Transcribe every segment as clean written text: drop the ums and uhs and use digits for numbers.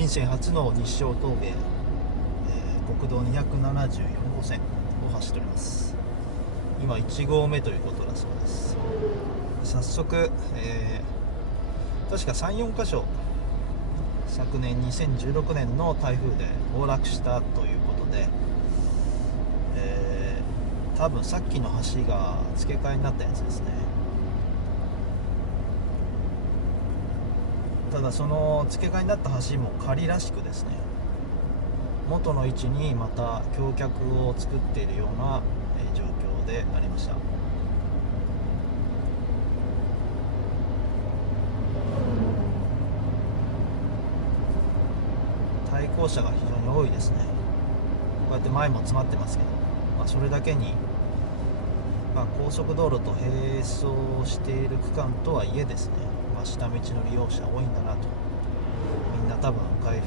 人生初の日照峠、国道274号線を走っております。今1号目ということだそうです。早速、確か 3,4 箇所昨年2016年の台風で崩落したということで、多分さっきの橋が付け替えになったやつですね。ただその付け替えになった橋も仮らしくですね、元の位置にまた橋脚を作っているような状況でありました。対向車が非常に多いですね。こうやって前も詰まってますけど、それだけに、高速道路と並走している区間とはいえですね、下道の利用者多いんだなと、みんな多分開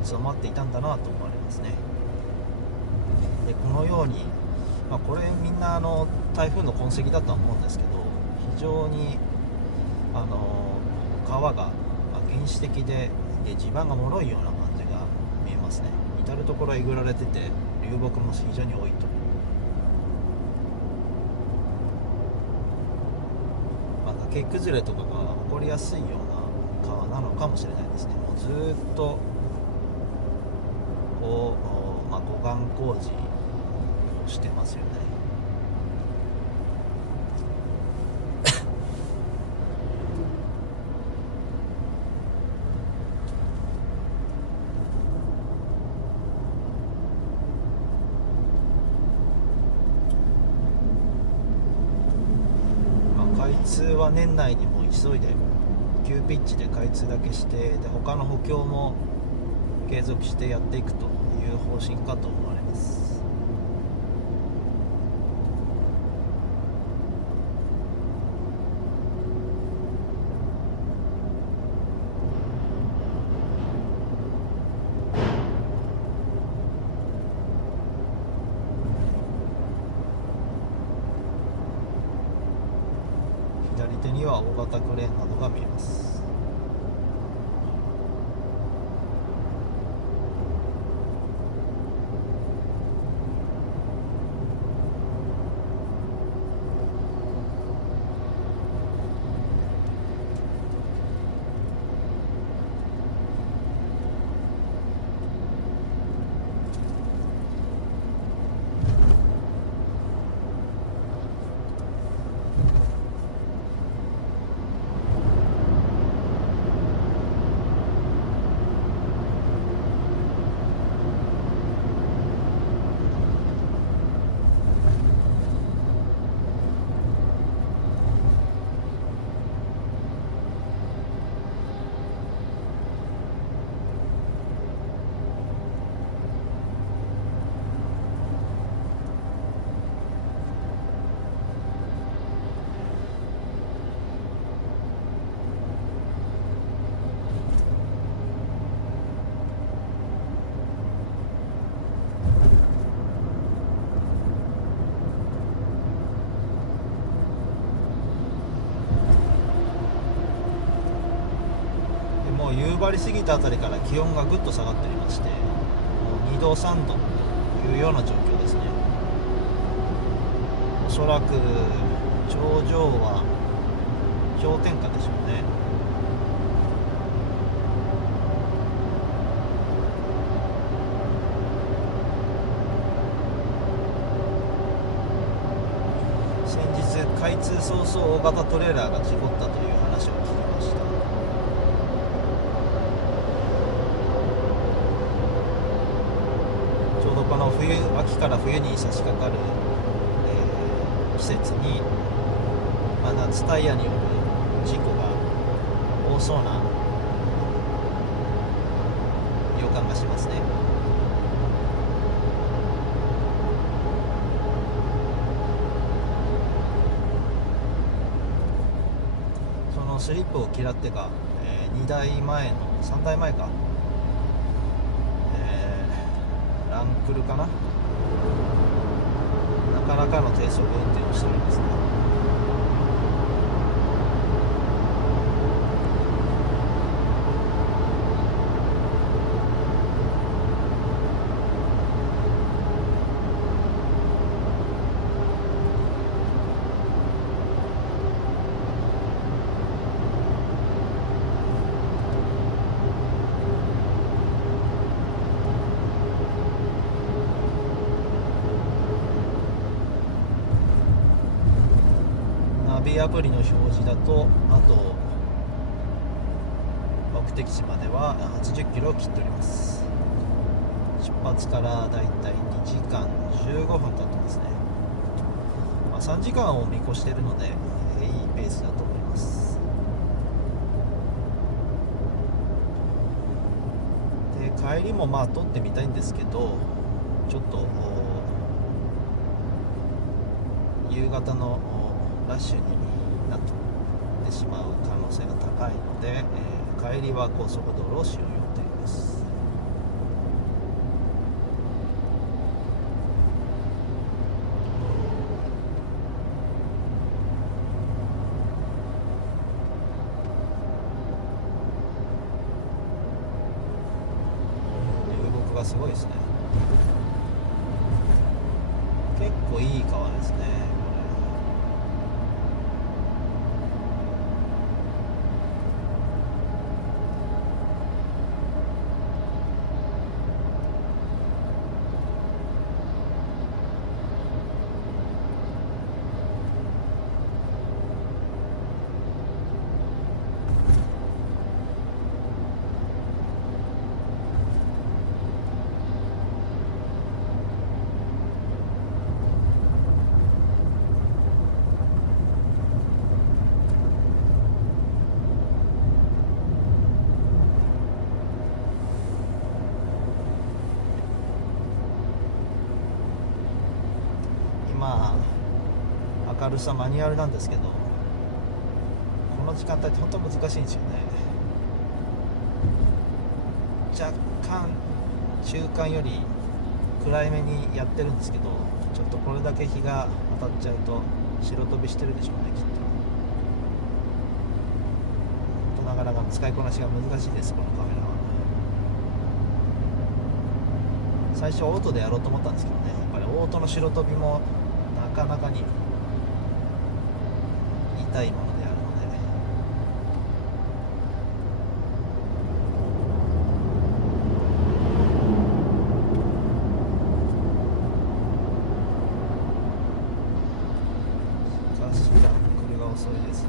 通を待っていたんだなと思われますね。でこのように、これみんな台風の痕跡だとは思うんですけど、非常に川が原始的で地盤が脆いような感じが見えますね。至る所えぐられてて流木も非常に多いと。崖崩れとかが起こりやすいような川なのかもしれないですね。もうずっとこう、護岸工事をしてますよね。開通は年内にも急いで急ピッチで開通だけして、で他の補強も継続してやっていくという方針かと思われます。左手には大型クレーンなどが見えます。もう夕張過ぎたあたりから気温がぐっと下がっておりまして、もう2度3度というような状況ですね。おそらく頂上は氷点下でしょうね。先日開通早々大型トレーラーが事故ったという話を聞きました。ちょうどこの秋から冬に差し掛かる、季節に、夏タイヤによる事故が多そうな予感がしますね。そのスリップを嫌ってか、2台前の3台前か、ランクルかな、なかなかの低速運転をしておりますね。リーアプリの表示だと、あと目的地までは80キロを切っております。出発からだいたい2時間15分経ってますね。3時間を見越しているので、いいペースだと思います。で、帰りも撮ってみたいんですけど、ちょっと夕方のラッシュになってしまう可能性が高いので、帰りは高速道路を使用予定です。流木がすごいですね。結構いい川ですね。明るさマニュアルなんですけど、この時間帯って本当難しいんですよね。若干中間より暗い目にやってるんですけど、ちょっとこれだけ日が当たっちゃうと白飛びしてるでしょうね、きっと。なかなか使いこなしが難しいです、このカメラは。最初オートでやろうと思ったんですけどね、やっぱりオートの白飛びもなかなかに痛いものであるので、しかしこれが遅いですね。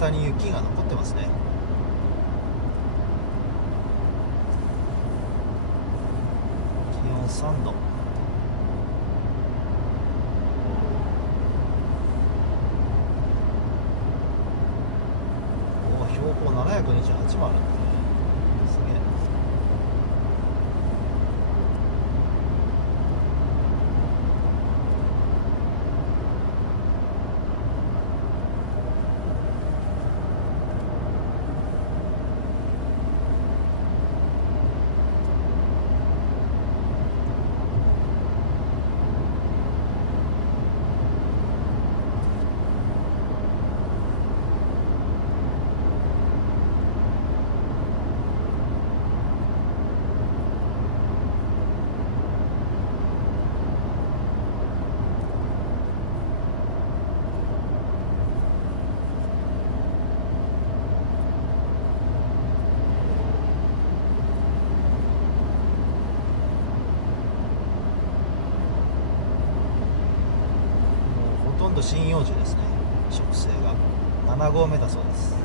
潟に雪が残ってますね。気温3度。標高728もあるんだね。すげえ。ほとんど針葉樹ですね。植生が7合目だそうです。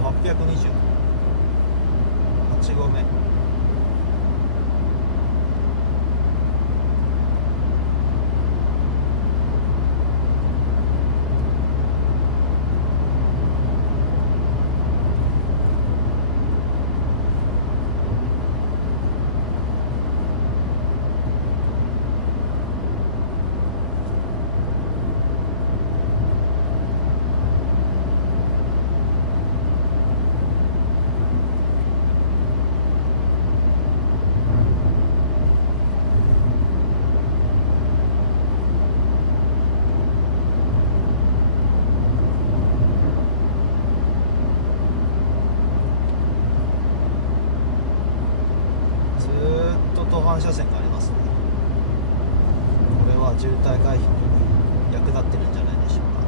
828合目。途半車線がありますね。これは渋滞回避に役立ってるんじゃないでしょうか。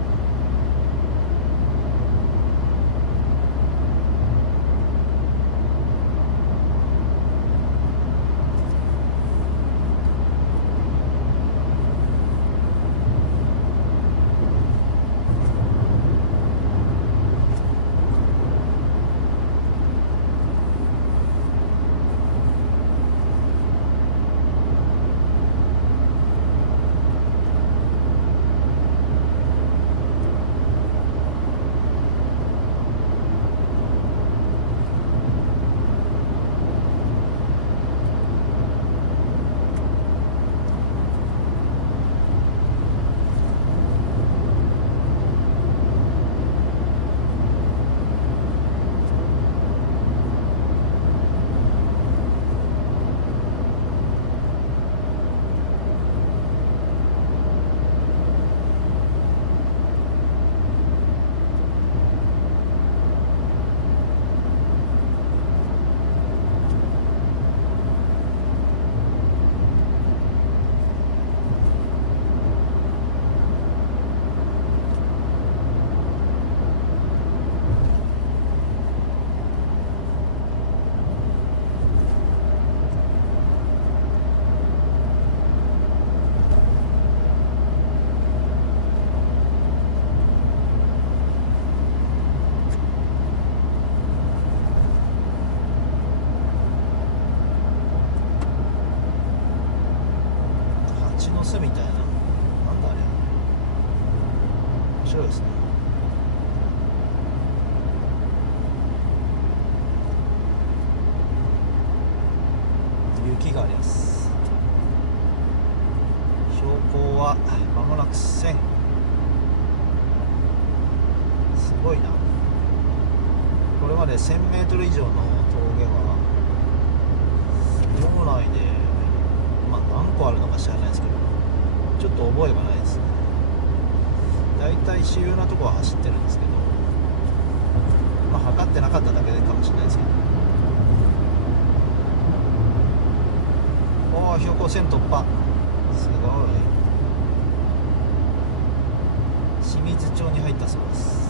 白いですね。雪があります。標高は間もなく1000。すごいな。これまで 1000m 以上の峠は道内で、何個あるのか知らないですけど、ちょっと覚えがないですね。だいたい主要なとこは走ってるんですけど、測ってなかっただけでかもしれないですけど。おお、標高1000突破。すごい。清水町に入ったそうです。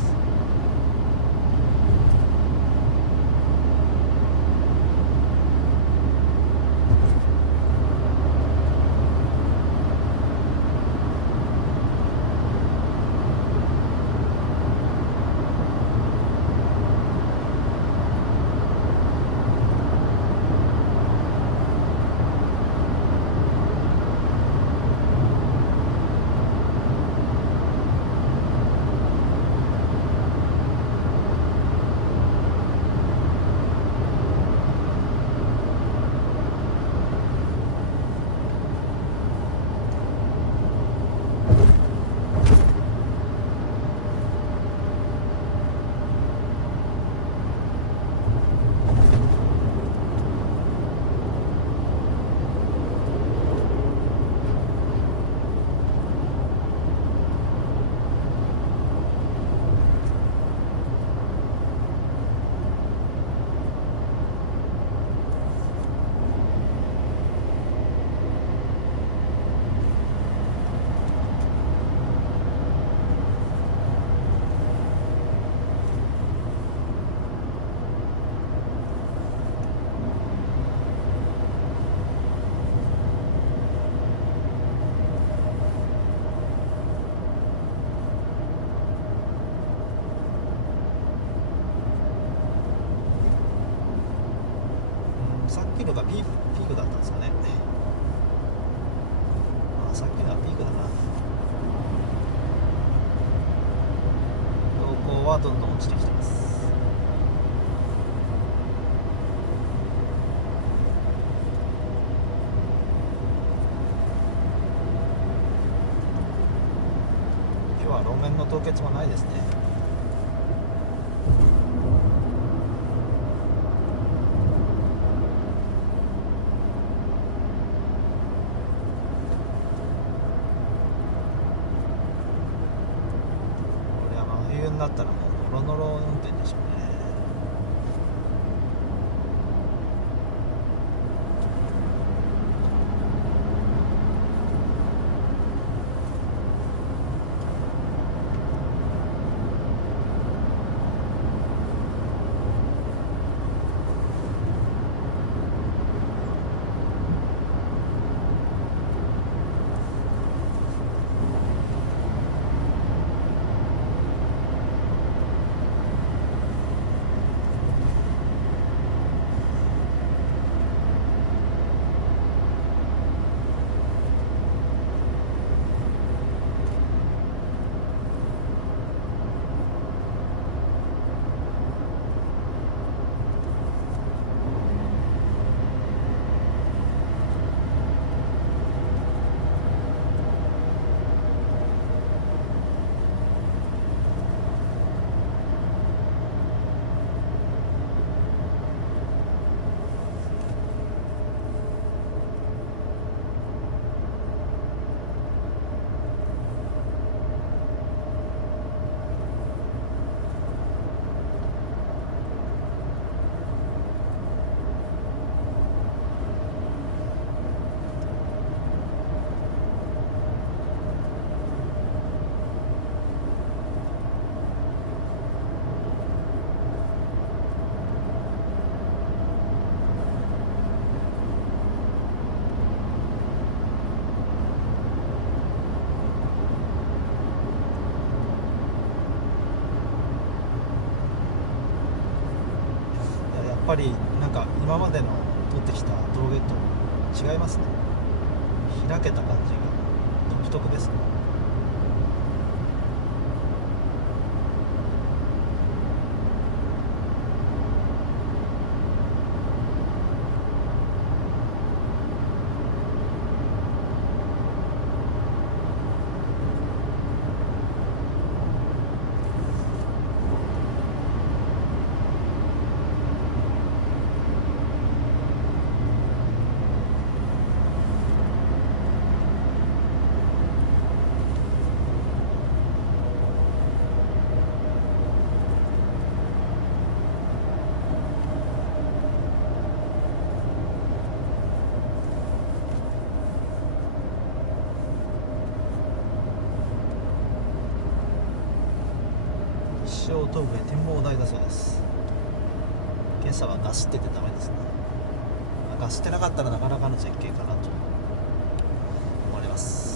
さっきのがピークだったんですかね。さっきのはピークだな。標高はどんどん落ちてきてます。今日は路面の凍結もないですね。だったらもうノロノロ運転でしょうね。やっぱりなんか今までの通ってきた峠と違いますね。開けた感じが独特ですね。を飛ぶ展望台だそうです。今朝はガスっててダメですね。ガスってなかったらなかなかの絶景かなと思われます。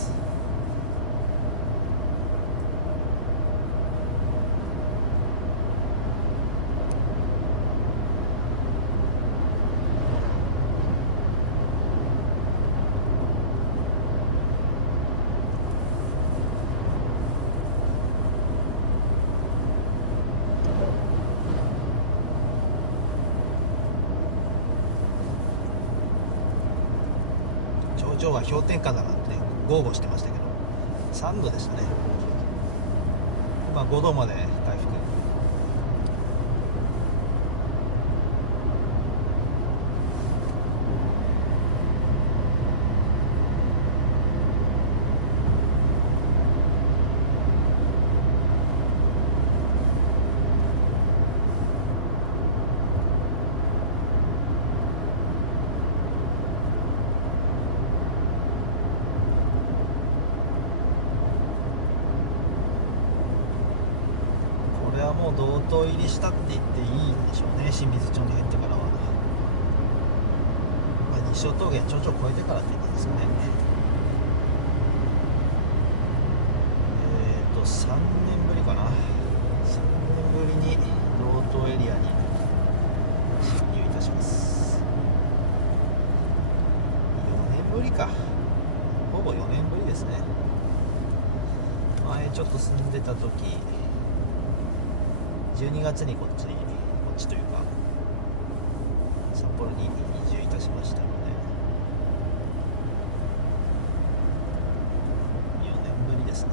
頂上は氷点下だなんて豪語してましたけど3度でしたね。今5度まで回復。これはもう道東入りしたって言っていいんでしょうね。清水町に入ってからは、西尾峠頂上越えてからって言うんですかね。3年ぶりかな、3年ぶりに道東エリアに侵入いたします。4年ぶりか、ほぼ4年ぶりですね。前ちょっと住んでた時12月にこっちというか札幌に移住いたしましたので4年ぶりですね。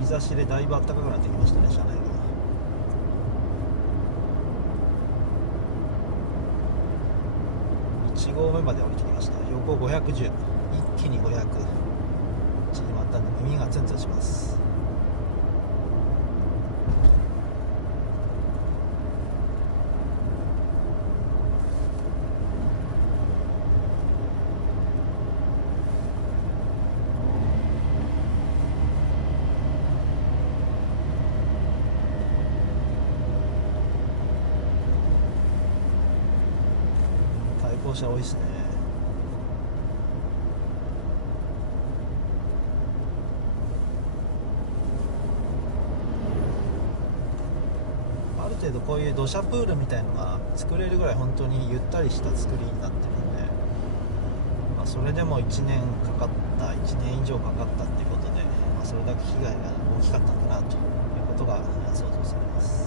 日差しでだいぶ暖かくなってきましたね、車内が。1合目まで降りてきました。標高510、一気に500縮まったんで耳がツンツンします。対向車多いですね。ある程度こういう土砂プールみたいのが作れるぐらい本当にゆったりした作りになってるんで、それでも1年かかった1年以上かかったっていうことで、それだけ被害が大きかったんだなということが想像されます。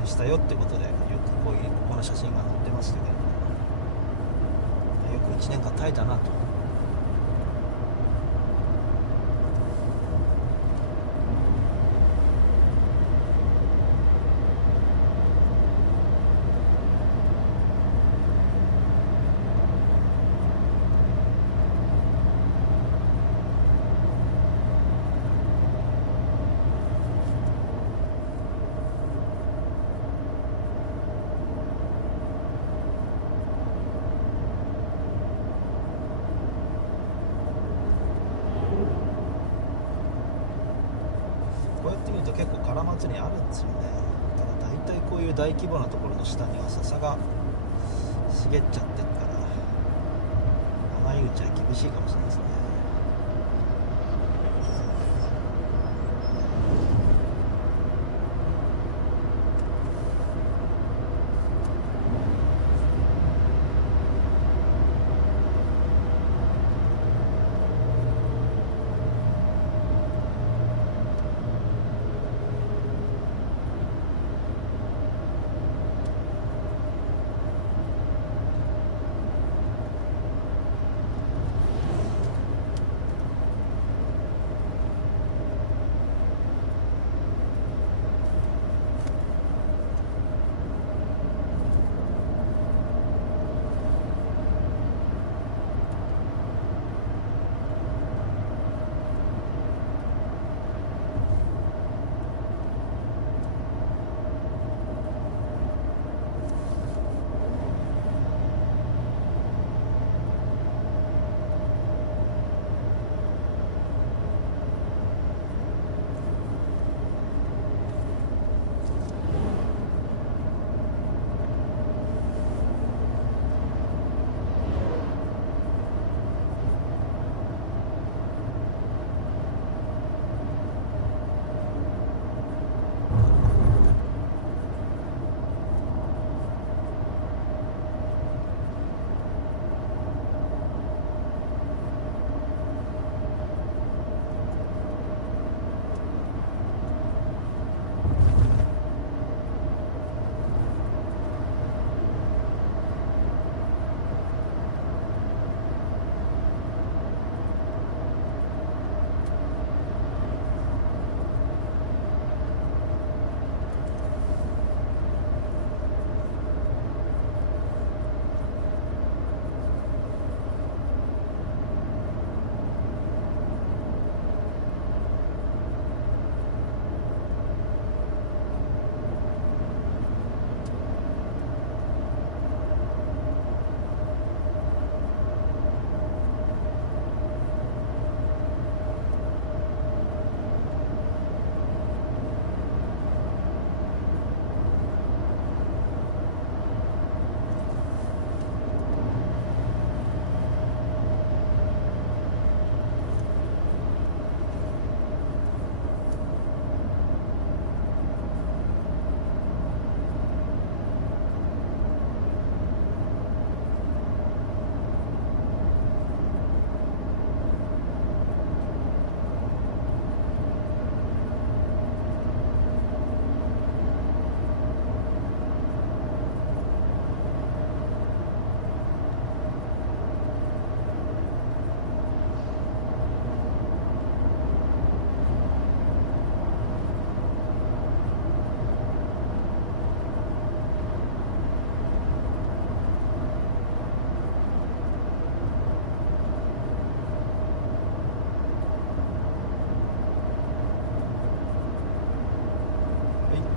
水したよってことで、よくここの写真が載ってましたけれども、よく1年間耐えたなと。こうやって見ると結構カラマツにあるんですよね。ただ大体こういう大規模なところの下には笹が茂っちゃってるから、甘いうちは厳しいかもしれないですね。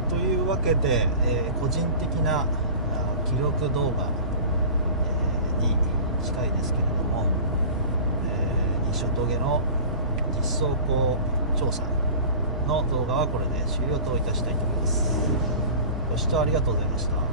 というわけで、個人的な記録動画、に近いですけれども、西所峠の実走行調査の動画はこれで終了といたしたいと思います。ご視聴ありがとうございました。